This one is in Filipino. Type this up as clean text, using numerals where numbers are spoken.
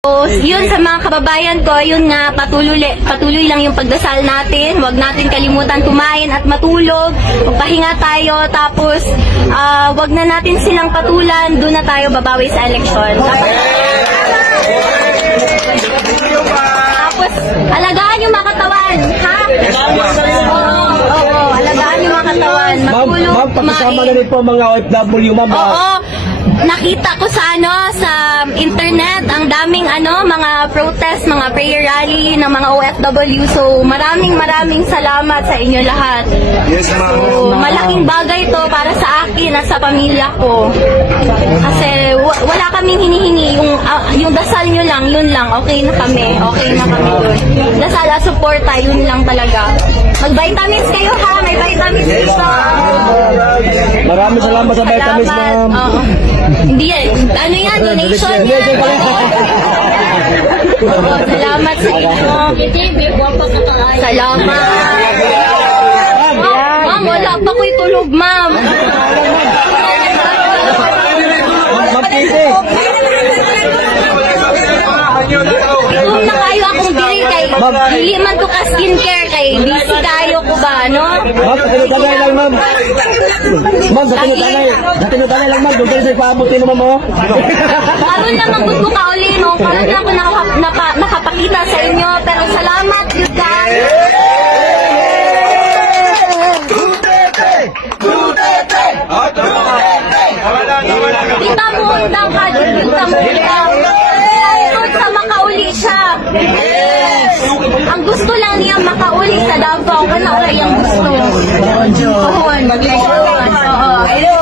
So, yun sa mga kababayan ko, yun nga, patuloy lang yung pagdasal natin. Huwag natin kalimutan kumain at matulog. Magpahinga tayo, tapos huwag na natin silang patulan. Doon na tayo babawi sa eleksyon. Tapos, alagaan yung mga katawan, ha? Oo, alagaan yung mga katawan. Matulog, ma'am, pakisama na rin po mga OFW, ma'am. Oo. Nakita ko sa internet ang daming mga protest, mga prayer rally ng mga OFW. So maraming salamat sa inyo lahat. Yes, ma'am. So, malaking bagay to para sa akin at sa pamilya ko. Kasi wala kaming hinihingi, yung dasal nyo lang, yun lang, okay na kami dun. Dasal at suporta, yun lang talaga. Mag-vitamins kayo ha, may vitamins dito. Maraming salamat sa vitamins, ma'am. Hindi yan. Ano yan? Donation yan. Salamat sa inyo. Salamat. Ma'am, wala pa ko'y tulog, ma'am. Kung na kayo akong diri kay dili man to ka skincare kay busy kayo ko ba, no? Ma'am, tinutangay lang, ma'am. Ma'am, tinutangay lang, ma'am. Doon kayo sa ipaabot mo, ma'am. Karoon naman gusto ka uli, no? Karoon na ako nakapakita sa inyo. Pero salamat, you guys. Kita mo undang ka, kita mo undang. Sa makauli siya. Ang gusto lang niya makauli sa Davao. Wala yung gusto. Oo, mag-eleksyon. Oo.